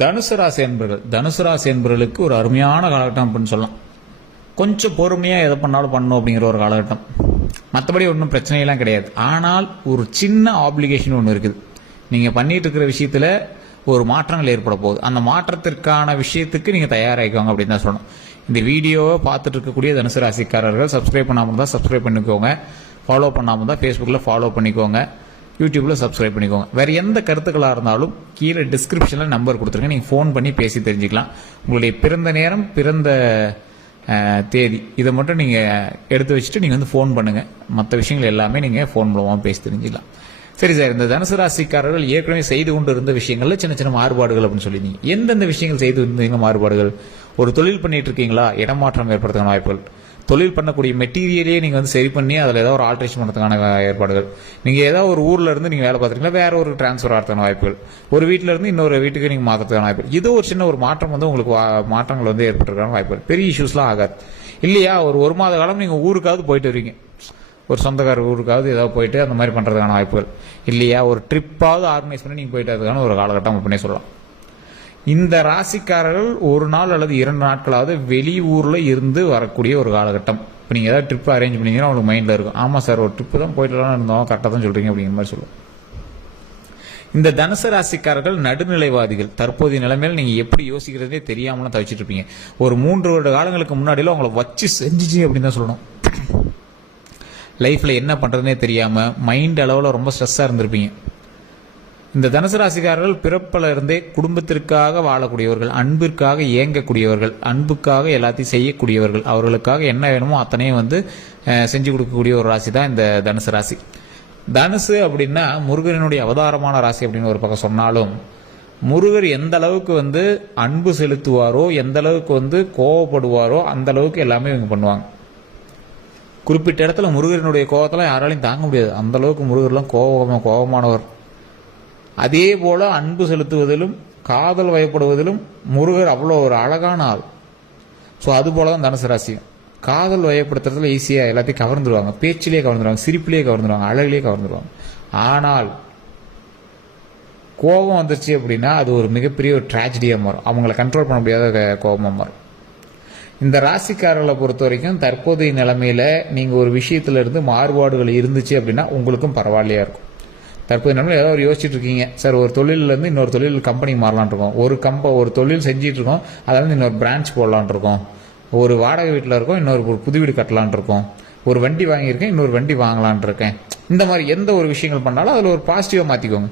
தனுசு ராசி என்பவர்களுக்கு ஒரு அருமையான காலகட்டம் அப்படின்னு சொல்லலாம். கொஞ்சம் பொறுமையாக எதை பண்ணாலும் பண்ணணும் அப்படிங்கிற ஒரு காலகட்டம். மற்றபடி ஒன்றும் பிரச்சனையெல்லாம் கிடையாது. ஆனால் ஒரு சின்ன ஆப்ளிகேஷன் ஒன்று இருக்குது. நீங்கள் பண்ணிட்டு இருக்கிற விஷயத்தில் ஒரு மாற்றங்கள் ஏற்பட போகுது. அந்த மாற்றத்திற்கான விஷயத்துக்கு நீங்கள் தயாராகிக்கோங்க அப்படின்னு தான் சொல்லணும். இந்த வீடியோவை பார்த்துட்டு இருக்கக்கூடிய தனுசு ராசிக்காரர்கள் சப்ஸ்கிரைப் பண்ணாமல் தான் சப்ஸ்கிரைப் பண்ணிக்கோங்க. ஃபாலோ பண்ணாமல் தான் ஃபேஸ்புக்கில் ஃபாலோ பண்ணிக்கோங்க. யூடியூப்பில் சப்ஸ்கிரைப் பண்ணிக்கோங்க. வேறு எந்த கருத்துக்களாக இருந்தாலும் கீழே டிஸ்கிரிப்ஷனில் நம்பர் கொடுத்துருங்க. நீங்கள் ஃபோன் பண்ணி பேசி தெரிஞ்சுக்கலாம். உங்களுடைய பிறந்த நேரம், பிறந்த தேதி இதை மட்டும் நீங்கள் எடுத்து வச்சுட்டு நீங்கள் வந்து ஃபோன் பண்ணுங்கள். மற்ற விஷயங்கள் எல்லாமே நீங்கள் ஃபோன் மூலமாக பேசி தெரிஞ்சுக்கலாம். சரி சார், இந்த தனுசு ராசிக்காரர்கள் ஏற்கனவே செய்து கொண்டு இருந்த விஷயங்கள்ல சின்ன சின்ன மாறுபாடுகள் அப்படின்னு சொல்லியிருந்தீங்க. எந்தெந்த விஷயங்கள் செய்து இருந்தீங்க மாறுபாடுகள்? ஒரு தொழில் பண்ணிட்டு இருக்கீங்களா, இடமாற்றம் ஏற்படுறதுக்கான வாய்ப்புகள். தொழில் பண்ணக்கூடிய மெட்டீரியலே நீங்கள் வந்து சரி பண்ணி அதில் ஏதாவது ஒரு ஆல்ட்ரேஷன் பண்ணுறதுக்கான ஏற்பாடுகள். நீங்கள் ஏதாவது ஒரு ஊரில் இருந்து நீங்கள் வேலை பார்த்துருக்கீங்களா, வேற ஒரு டிரான்ஸ்ஃபர் ஆகிறதுக்கான வாய்ப்புகள். ஒரு வீட்டில் இருந்து இன்னொரு வீட்டுக்கு நீங்கள் மாற்றுறதுக்கான வாய்ப்புகள். இது ஒரு சின்ன ஒரு மாற்றம் வந்து உங்களுக்கு மாற்றங்கள் வந்து ஏற்பட்டுருக்கான வாய்ப்புகள். பெரிய இஷ்யூஸ்லாம் ஆகாது இல்லையா? ஒரு மாத காலம் நீங்கள் ஊருக்காவது போயிட்டு வரீங்க, ஒரு சொந்தக்கார ஊருக்காவது ஏதாவது போயிட்டு அந்த மாதிரி பண்ணுறதுக்கான வாய்ப்புகள் இல்லையா? ஒரு ட்ரிப்பாவது ஆர்கனைஸ் பண்ணி நீங்கள் போயிட்டு அதுக்கான ஒரு காலகட்டம் அப்படின்னே சொல்லலாம். இந்த ராசிக்காரர்கள் ஒரு நாள் அல்லது 2 நாட்களாவது வெளியூரில் இருந்து வரக்கூடிய ஒரு காலகட்டம். இப்போ நீங்கள் ஏதாவது ட்ரிப் அரேஞ்ச் பண்ணிங்கன்னா உங்களுக்கு மைண்டில் இருக்கும், ஆமாம் சார் ஒரு ட்ரிப்பு தான் போயிட்டுலாம் இருந்தோம், கரெக்டாக தான் சொல்கிறீங்க அப்படிங்கிற மாதிரி சொல்லுவோம். இந்த தனுசு ராசிக்காரர்கள் நடுநிலைவாதிகள். தற்போதைய நிலைமையில் நீங்கள் எப்படி யோசிக்கிறதே தெரியாமலாம் தவிச்சிட்டு இருப்பீங்க. ஒரு 3 வருட காலங்களுக்கு முன்னாடிலாம் உங்களை வச்சு செஞ்சிச்சு அப்படின்னு தான் சொல்லணும். லைஃப்பில் என்ன பண்ணுறதுனே தெரியாமல் மைண்ட் அளவில் ரொம்ப ஸ்ட்ரெஸ்ஸாக இருந்திருப்பீங்க. இந்த தனுசு ராசிக்காரர்கள் பிறப்பில் இருந்தே குடும்பத்திற்காக வாழக்கூடியவர்கள், அன்பிற்காக இயங்கக்கூடியவர்கள், அன்புக்காக எல்லாத்தையும் செய்யக்கூடியவர்கள். அவர்களுக்காக என்ன வேணுமோ அத்தனையும் வந்து செஞ்சு கொடுக்கக்கூடிய ஒரு ராசி தான் இந்த தனுசு ராசி. தனுசு அப்படின்னா முருகனுடைய அவதாரமான ராசி அப்படின்னு ஒரு பக்கம் சொன்னாலும், முருகர் எந்த அளவுக்கு வந்து அன்பு செலுத்துவாரோ, எந்த அளவுக்கு வந்து கோவப்படுவாரோ அந்த அளவுக்கு எல்லாமே இவங்க பண்ணுவாங்க. குறிப்பிட்ட இடத்துல முருகனுடைய கோவத்தெல்லாம் யாராலையும் தாங்க முடியாது. அந்த அளவுக்கு முருகர்லாம் கோபமானவர். அதே போல அன்பு செலுத்துவதிலும் காதல் வயப்படுவதிலும் முருகர் அவ்வளோ ஒரு அழகான ஆள். ஸோ அது போல தான் தனுசு ராசியும். காதல் வயப்படுத்துறதுல ஈஸியாக எல்லாத்தையும் கவர்ந்துருவாங்க, பேச்சிலேயே கவர்ந்துருவாங்க, சிரிப்பிலேயே கவர்ந்துருவாங்க, அழகிலேயே கவர்ந்துருவாங்க. ஆனால் கோபம் வந்துருச்சு அப்படின்னா அது ஒரு மிகப்பெரிய ஒரு ட்ராஜடியாக மாறும். அவங்கள கண்ட்ரோல் பண்ண முடியாத கோபமாக மாறும். இந்த ராசிக்காரர்களை பொறுத்த வரைக்கும் தற்போதைய நிலைமையில நீங்கள் ஒரு விஷயத்துல இருந்து மாறுபாடுகள் இருந்துச்சு அப்படின்னா உங்களுக்கும் பரவாயில்லையா இருக்கும். தற்போது நம்ம ஏதாவது யோசிச்சுட்டு இருக்கீங்க, சார் ஒரு தொழிலேருந்து இன்னொரு தொழில் கம்பெனி மாறலான் இருக்கோம், ஒரு தொழில் செஞ்சிட்டு இருக்கோம், அதாவது இன்னொரு பிரான்ச் போடலான் இருக்கோம், ஒரு வாடகை வீட்டில் இருக்கோம், இன்னொரு புது வீடு கட்டலான் இருக்கோம், ஒரு வண்டி வாங்கியிருக்கேன், இன்னொரு வண்டி வாங்கலான் இருக்கேன். இந்த மாதிரி எந்த ஒரு விஷயங்கள் பண்ணாலும் அதில் ஒரு பாசிட்டிவாக மாற்றிக்கோங்க.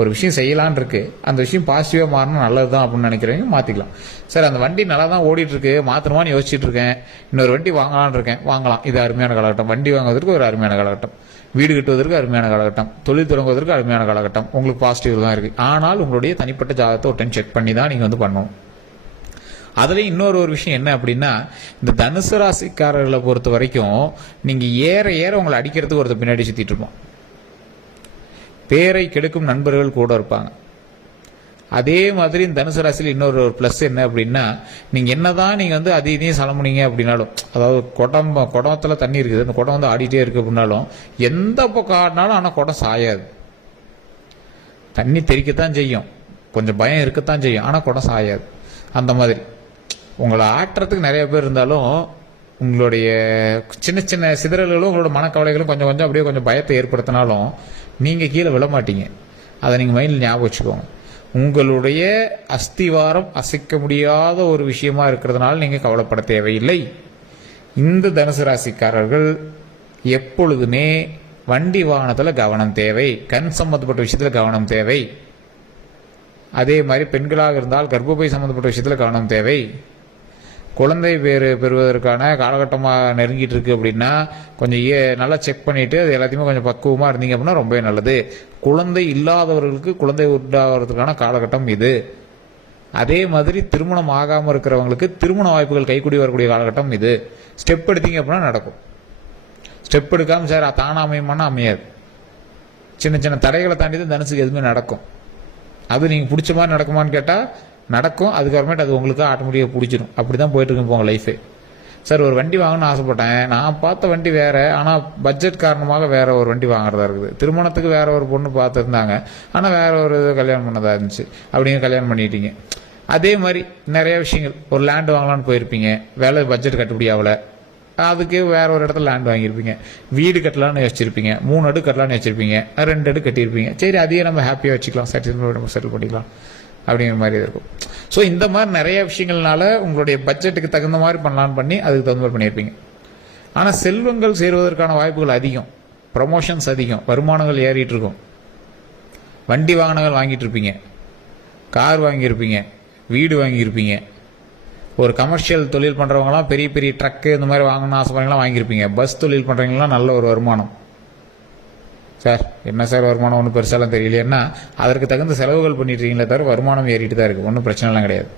ஒரு விஷயம் செய்யலான் இருக்கு, அந்த விஷயம் பாசிட்டிவாக மாறணும், நல்லது தான் அப்படின்னு நினைக்கிறவங்க மாற்றிக்கலாம். சார் அந்த வண்டி நல்லா தான் ஓடிட்டு இருக்கு, மாத்திரமானு யோசிச்சுட்டு இருக்கேன், இன்னொரு வண்டி வாங்கலான் இருக்கேன், வாங்கலாம். இது அருமையான காலகட்டம். வண்டி வாங்குவதற்கு ஒரு அருமையான காலகட்டம், வீடு கட்டுவதற்கு அருமையான காலகட்டம், தொழில் தொடங்குவதற்கு அருமையான காலகட்டம். உங்களுக்கு பாசிட்டிவ் தான் இருக்குது. ஆனால் உங்களுடைய தனிப்பட்ட ஜாதகத்தை ஒரு டைம் செக் பண்ணி தான் நீங்கள் வந்து பண்ணணும். அதுலேயும் இன்னொரு ஒரு விஷயம் என்ன அப்படின்னா, இந்த தனுசு ராசிக்காரர்களை பொறுத்த வரைக்கும் நீங்கள் ஏற ஏற உங்களை அடிக்கிறதுக்கு ஒருத்தர் பின்னாடி சுற்றிட்டு இருப்போம். பேரை கெடுக்கும் நண்பர்கள் கூட இருப்பாங்க. அதே மாதிரி இந்த தனுசு ராசியில் இன்னொரு ஒரு ப்ளஸ் என்ன அப்படின்னா, நீங்கள் என்னதான் நீங்கள் வந்து அது இதையும் சலமுனீங்க அப்படின்னாலும், அதாவது குடத்தில் தண்ணி இருக்குது, அந்த குடம் வந்து ஆடிட்டே இருக்கு அப்படின்னாலும் எந்த பக்கம் ஆடினாலும் ஆனால் குடம் சாயாது. தண்ணி தெறிக்கத்தான் செய்யும், கொஞ்சம் பயம் இருக்கத்தான் செய்யும், ஆனால் குடம் சாயாது. அந்த மாதிரி உங்களை ஆட்டுறதுக்கு நிறைய பேர் இருந்தாலும் உங்களுடைய சின்ன சின்ன சிதறல்களும் உங்களோட மனக்கவலைகளும் கொஞ்சம் கொஞ்சம் அப்படியே கொஞ்சம் பயத்தை ஏற்படுத்தினாலும் நீங்கள் கீழே விழ மாட்டீங்க. அதை நீங்கள் மைண்டில் ஞாபகம் வச்சுக்கோங்க. உங்களுடைய அஸ்திவாரம் அசைக்க முடியாத ஒரு விஷயமா இருக்கிறதுனால நீங்கள் கவலைப்பட தேவையில்லை. இந்த தனுசு ராசிக்காரர்கள் எப்பொழுதுமே வண்டி வாகனத்தில் கவனம் தேவை, கண் சம்பந்தப்பட்ட விஷயத்தில் கவனம் தேவை. அதே மாதிரி பெண்களாக இருந்தால் கர்ப்பப்பை சம்பந்தப்பட்ட விஷயத்தில் கவனம் தேவை. குழந்தை பெறுவதற்கான காலகட்டமாக நெருங்கிட்டு இருக்கு அப்படின்னா கொஞ்சம் நல்லா செக் பண்ணிட்டு அது எல்லாத்தையுமே கொஞ்சம் பக்குவமாக இருந்தீங்க அப்படின்னா ரொம்பவே நல்லது. குழந்தை இல்லாதவர்களுக்கு குழந்தை உண்டாகிறதுக்கான காலகட்டம் இது. அதே மாதிரி திருமணம் ஆகாமல் இருக்கிறவங்களுக்கு திருமண வாய்ப்புகள் கைக்கூடி வரக்கூடிய காலகட்டம் இது. ஸ்டெப் எடுத்தீங்க அப்படின்னா நடக்கும். ஸ்டெப் எடுக்காமல் சார் தானா அமையுமானா அமையாது. சின்ன சின்ன தடைகளை தாண்டி தான் தனுசுக்கு எதுவுமே நடக்கும். அது நீங்கள் பிடிச்ச மாதிரி நடக்குமான்னு கேட்டால் நடக்கும். அதுக்கப்புறமேட்டு அது உங்களுக்கு ஆட்டோமேட்டிக்காக பிடிச்சிடும். அப்படி தான் போயிட்டு இருக்கு உங்கள் லைஃபே. சார் ஒரு வண்டி வாங்கணும்னு ஆசைப்பட்டேன், நான் பார்த்த வண்டி வேற, ஆனால் பட்ஜெட் காரணமாக வேற ஒரு வண்டி வாங்குறதா இருக்குது. திருமணத்துக்கு வேற ஒரு பொண்ணு பார்த்துருந்தாங்க, ஆனால் வேற ஒரு கல்யாணம் பண்ணதா இருந்துச்சு, அப்படிங்க கல்யாணம் பண்ணிட்டீங்க. அதே மாதிரி நிறைய விஷயங்கள். ஒரு லேண்ட் வாங்கலான்னு போயிருப்பீங்க, வேலை பட்ஜெட் கட்டுப்படி ஆகலை, அதுக்கு வேற ஒரு இடத்துல லேண்ட் வாங்கியிருப்பீங்க. வீடு கட்டலான்னு யோசிச்சிருப்பீங்க, 3 அடுக்கு கட்டலான்னு வச்சிருப்பீங்க, 2 அடுக்கு கட்டியிருப்பீங்க. சரி, அதையே நம்ம ஹாப்பியாக வச்சுக்கலாம், செட்டில் பண்ணிக்கலாம் அப்படிங்கிற மாதிரி இருக்கும். ஸோ இந்த மாதிரி நிறைய விஷயங்கள்னால உங்களுடைய பட்ஜெட்டுக்கு தகுந்த மாதிரி பண்ணலான்னு பண்ணி அதுக்கு தகுந்த மாதிரி பண்ணியிருப்பீங்க. ஆனால் செல்வங்கள் சேருவதற்கான வாய்ப்புகள் அதிகம், ப்ரமோஷன்ஸ் அதிகம், வருமானங்கள் ஏறிட்டு இருக்கும். வண்டி வாகனங்கள் வாங்கிட்டு இருப்பீங்க, கார் வாங்கியிருப்பீங்க, வீடு வாங்கியிருப்பீங்க. ஒரு கமர்ஷியல் தொழில் பண்ணுறவங்களாம் பெரிய பெரிய ட்ரக்கு இந்த மாதிரி வாங்கணும்னு ஆசைப்பட்றவங்களாம் வாங்கியிருப்பீங்க. பஸ் தொழில் பண்ணுறவங்களாம் நல்ல ஒரு வருமானம். சார் என்ன சார் வருமானம் ஒன்றும் பெருசாலாம் தெரியலையேன்னா அதற்கு தகுந்த செலவுகள் பண்ணிட்டுருக்கீங்களே தவிர வருமானம் ஏறிட்டு தான் இருக்குது, ஒன்றும் பிரச்சனைலாம் கிடையாது.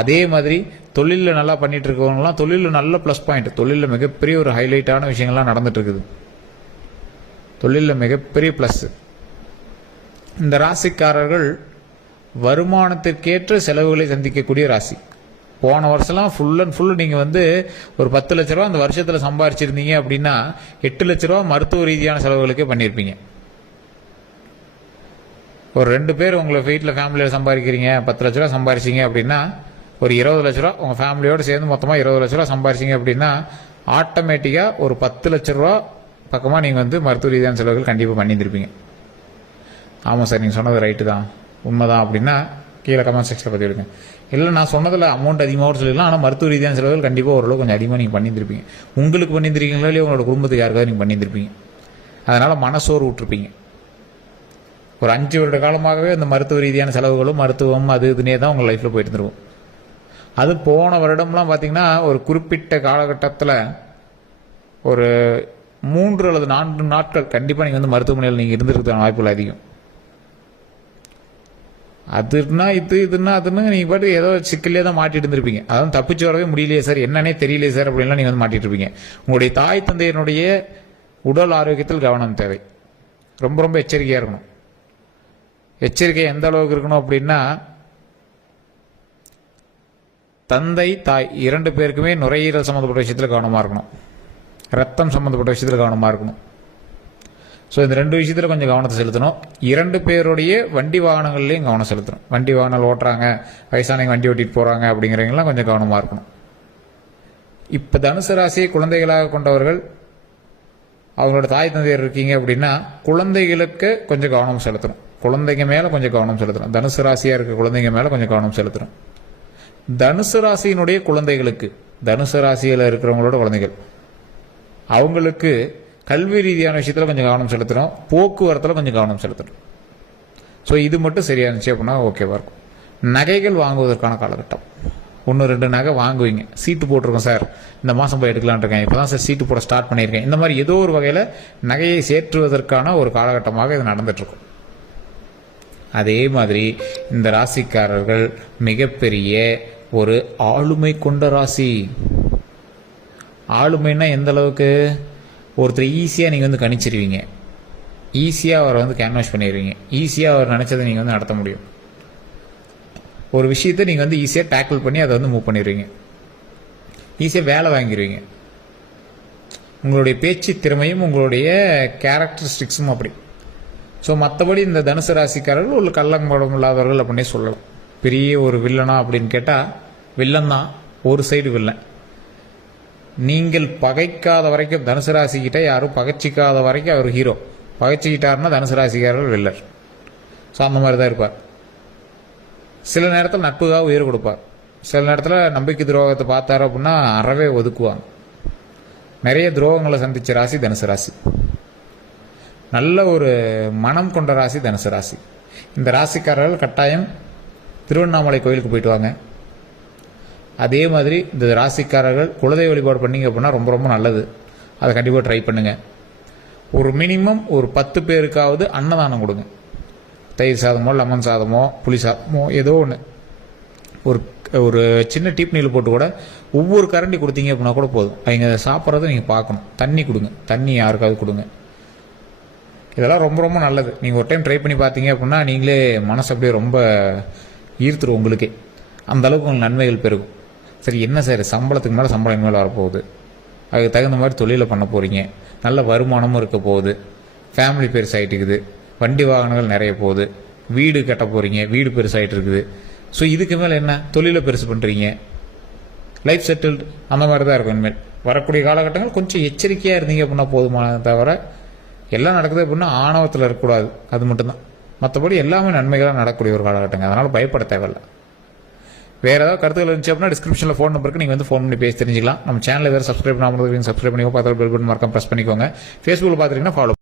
அதே மாதிரி தொழிலில் நல்லா பண்ணிட்டு இருக்கவங்களாம் தொழிலில் நல்ல ப்ளஸ் பாயிண்ட், தொழிலில் மிகப்பெரிய ஒரு ஹைலைட்டான விஷயங்கள்லாம் நடந்துட்டு இருக்குது, தொழிலில் மிகப்பெரிய ப்ளஸ். இந்த ராசிக்காரர்கள் வருமானத்திற்கேற்ற செலவுகளை சந்திக்கக்கூடிய ராசி. போன வருஷம்லாம் ஃபுல் அண்ட் ஃபுல் நீங்கள் வந்து ஒரு 10 லட்ச ரூபா அந்த வருஷத்தில் சம்பாரிச்சிருந்தீங்க அப்படின்னா 8 லட்ச ரூபா மருத்துவ ரீதியான செலவுகளுக்கே பண்ணியிருப்பீங்க. ஒரு 2 பேர் உங்களை வீட்டில் ஃபேமிலியில் சம்பாதிக்கிறீங்க, 10 லட்ச ரூபா சம்பாரிச்சிங்க அப்படின்னா ஒரு 20 லட்ச ரூபா உங்கள் ஃபேமிலியோடு சேர்ந்து மொத்தமாக 20 லட்ச ரூபா சம்பாரிச்சிங்க அப்படின்னா ஆட்டோமேட்டிக்காக ஒரு 10 லட்ச ரூபா பக்கமாக நீங்கள் வந்து மருத்துவ ரீதியான செலவுகள் கண்டிப்பாக பண்ணியிருந்திருப்பீங்க. ஆமாம் சார், நீங்கள் சொன்னது ரைட்டு தான், உண்மைதான் அப்படின்னா கீழே கமெண்ட் செக்ஷனில் பற்றி எடுங்க. இல்லை நான் சொன்னதில் அமௌண்ட் அதிகமாக சொல்லிடலாம், ஆனால் மருத்துவ ரீதியான செலவுகள் கண்டிப்பாக ஓரளவு கொஞ்சம் அதிகமாக நீங்கள் பண்ணியிருந்திருப்பீங்க. உங்களுக்கு பண்ணியிருந்திருக்கீங்களோ இல்லையோ உங்களோட குடும்பத்துக்கு யாருக்காவது நீங்கள் பண்ணியிருந்திருப்பீங்க. அதனால் மனசோறு விட்டுருப்பீங்க. ஒரு 5 வருட காலமாகவே இந்த மருத்துவ ரீதியான செலவுகளும் மருத்துவம் அது இதுனே தான் உங்கள் லைஃப்பில் போயிட்டு இருந்துருக்கும். அது போன வருடம்லாம் பார்த்தீங்கன்னா ஒரு குறிப்பிட்ட காலகட்டத்தில் ஒரு 3 அல்லது 4 நாட்கள் கண்டிப்பாக நீங்கள் வந்து மருத்துவமனையில் நீங்கள் இருந்திருக்கிறதுக்கான வாய்ப்புகள் அதிகம். அதுனா இதுன்னா அதுன்னு நீங்கள் பாட்டு ஏதோ சிக்கலே தான் மாட்டிட்டு இருந்திருப்பீங்க. அதான் தப்பிச்சு வரவே முடியலையே சார், என்னன்னே தெரியலையே சார் அப்படின்லாம் நீங்கள் வந்து மாட்டிட்டு இருப்பீங்க. உங்களுடைய தாய் தந்தையினுடைய உடல் ஆரோக்கியத்தில் கவனம் தேவை, ரொம்ப ரொம்ப எச்சரிக்கையாக இருக்கணும். எச்சரிக்கை எந்த அளவுக்கு இருக்கணும் அப்படின்னா தந்தை தாய் 2 பேருக்குமே நுரையீரல் சம்மந்தப்பட்ட விஷயத்தில் கவனமாக இருக்கணும், ரத்தம் சம்மந்தப்பட்ட விஷயத்தில் கவனமாக இருக்கணும். ஸோ இந்த 2 விஷயத்தில் கொஞ்சம் கவனத்தை செலுத்தணும். 2 பேருடைய வண்டி வாகனங்கள்லையும் கவனம் செலுத்தணும். வண்டி வாகனம் ஓட்டுறாங்க, வயசானவங்க வண்டி ஓட்டிட்டு போகிறாங்க அப்படிங்கிறவங்களாம் கொஞ்சம் கவனமாக இருக்கணும். இப்போ தனுசு ராசியை குழந்தைகளாக கொண்டவர்கள் அவங்களோட தாய் தந்தையர் இருக்கீங்க அப்படின்னா குழந்தைகளுக்கு கொஞ்சம் கவனம் செலுத்தணும், குழந்தைங்க மேலே கொஞ்சம் கவனம் செலுத்தணும். தனுசு ராசியாக இருக்க குழந்தைங்க மேலே கொஞ்சம் கவனம் செலுத்தணும். தனுசு ராசியினுடைய குழந்தைகளுக்கு, தனுசு ராசியில் இருக்கிறவங்களோட குழந்தைகள் அவங்களுக்கு கல்வி ரீதியான விஷயத்தில் கொஞ்சம் கவனம் செலுத்தணும், போக்குவரத்தில் கொஞ்சம் கவனம் செலுத்தணும். ஸோ இது மட்டும் சரியாக இருந்துச்சு அப்படின்னா ஓகேவா இருக்கும். நகைகள் வாங்குவதற்கான காலகட்டம். 1-2 நகை வாங்குவீங்க. சீட்டு போட்டிருக்கோம் சார், இந்த மாதம் போய் எடுக்கலான் இருக்கேன், இப்போ தான் சார் சீட்டு போட ஸ்டார்ட் பண்ணியிருக்கேன். இந்த மாதிரி ஏதோ ஒரு வகையில் நகையை சேற்றுவதற்கான ஒரு காலகட்டமாக இது நடந்துட்டுருக்கும். அதே மாதிரி இந்த ராசிக்காரர்கள் மிகப்பெரிய ஒரு ஆளுமை கொண்ட ராசி. ஆளுமைன்னா எந்த அளவுக்கு, ஒருத்தர் ஈஸியாக நீங்கள் வந்து கணிச்சிருவீங்க, ஈஸியாக அவரை வந்து கேன்வாஷ் பண்ணிடுவீங்க, ஈஸியாக அவர் நினச்சதை நீங்கள் வந்து நடத்த முடியும். ஒரு விஷயத்தை நீங்கள் வந்து ஈஸியாக டேக்கிள் பண்ணி அதை வந்து மூவ் பண்ணிடுவீங்க, ஈஸியாக வேலை வாங்கிடுவீங்க. உங்களுடைய பேச்சு திறமையும் உங்களுடைய கேரக்டரிஸ்டிக்ஸும் அப்படி. ஸோ மற்றபடி இந்த தனுசு ராசிக்காரர்கள் ஒரு கள்ளங்கபடம் இல்லாதவர்கள் அப்படின்னே சொல்லலாம். பெரிய ஒரு வில்லனா அப்படின்னு கேட்டால் வில்லன் தான், ஒரு சைடு வில்லன். நீங்கள் பகைக்காத வரைக்கும் தனுசு ராசிக்கிட்ட யாரும் பகைச்சிக்காத வரைக்கும் அவர் ஹீரோ, பகைச்சிக்கிட்டாருன்னா தனுசு ராசிக்காரர்கள் வில்லர். ஸோ அந்த மாதிரி தான் இருப்பார். சில நேரத்தில் நட்புக்காக உயிர் கொடுப்பார், சில நேரத்தில் நம்பிக்கை துரோகத்தை பார்த்தாரு அப்படின்னா அறவே ஒதுக்குவாங்க. நிறைய துரோகங்களை சந்தித்த ராசி தனுசு ராசி. நல்ல ஒரு மனம் கொண்ட ராசி தனுசு ராசி. இந்த ராசிக்காரர்கள் கட்டாயம் திருவண்ணாமலை கோயிலுக்கு போயிட்டு வாங்க. அதே மாதிரி இந்த ராசிக்காரர்கள் குலதெய்வ வழிபாடு பண்ணிங்க அப்படின்னா ரொம்ப ரொம்ப நல்லது, அதை கண்டிப்பாக ட்ரை பண்ணுங்கள். ஒரு மினிமம் ஒரு 10 பேருக்காவது அன்னதானம் கொடுங்க. தயிர் சாதமோ லெமன் சாதமோ புளி சாதமோ ஏதோ ஒன்று ஒரு ஒரு சின்ன டீப்னியில் போட்டு கூட ஒவ்வொரு கரண்டி கொடுத்தீங்க அப்படின்னா கூட போதும். அவங்க சாப்பிட்றத நீங்கள் பார்க்கணும். தண்ணி கொடுங்க, தண்ணி யாருக்காவது கொடுங்க. இதெல்லாம் ரொம்ப ரொம்ப நல்லது. நீங்கள் ஒரு டைம் ட்ரை பண்ணி பார்த்தீங்க அப்படின்னா நீங்களே மனசு அப்படியே ரொம்ப ஈர்த்துரும் உங்களுக்கே, அந்தளவுக்கு உங்களுக்கு நன்மைகள் பெருகும். சரி என்ன சார் சம்பளத்துக்கு மேலே சம்பளம் இனிமேல் வரப்போகுது, அதுக்கு தகுந்த மாதிரி தொழிலை பண்ண போகிறீங்க, நல்ல வருமானமும் இருக்க போகுது, ஃபேமிலி பெருசாகிட்டு இருக்குது, வண்டி வாகனங்கள் நிறைய போகுது, வீடு கட்ட போகிறீங்க, வீடு பெருசாகிட்டு இருக்குது. ஸோ இதுக்கு மேலே என்ன தொழிலை பெருசு பண்ணுறீங்க, லைஃப் செட்டில்டு அந்த மாதிரி தான் இருக்கும். இனிமேல் வரக்கூடிய காலகட்டங்கள் கொஞ்சம் எச்சரிக்கையாக இருந்தீங்க அப்படின்னா போதுமான தவிர எல்லாம் நடக்குது அப்படின்னா ஆணவத்தில் இருக்கக்கூடாது. அது மட்டும்தான். மற்றபடி எல்லாமே நன்மைகளாக நடக்கக்கூடிய ஒரு காலகட்டங்க. அதனால் பயப்பட தேவையில்லை. வேறு ஏதாவது கருத்துக்கள் இருந்துச்சு அப்படின்னா டிஸ்கிரிப்ஷனில் ஃபோன் நம்பருக்கு நீங்கள் வந்து ஃபோன் பண்ணி பேசி தெரிஞ்சிக்கலாம். நம்ம சேனலில் வேறு சப்ஸ்கிரைப் பண்ணாமல் சப்ஸ்கிரைப் பண்ணிக்கோ, பார்த்தாலும் பெல் பட்டன் மறக்காம ப்ரெஸ் பண்ணிக்கோங்க. ஃபேஸ்புக்கில் பார்த்துட்டீங்கன்னா ஃபாலோ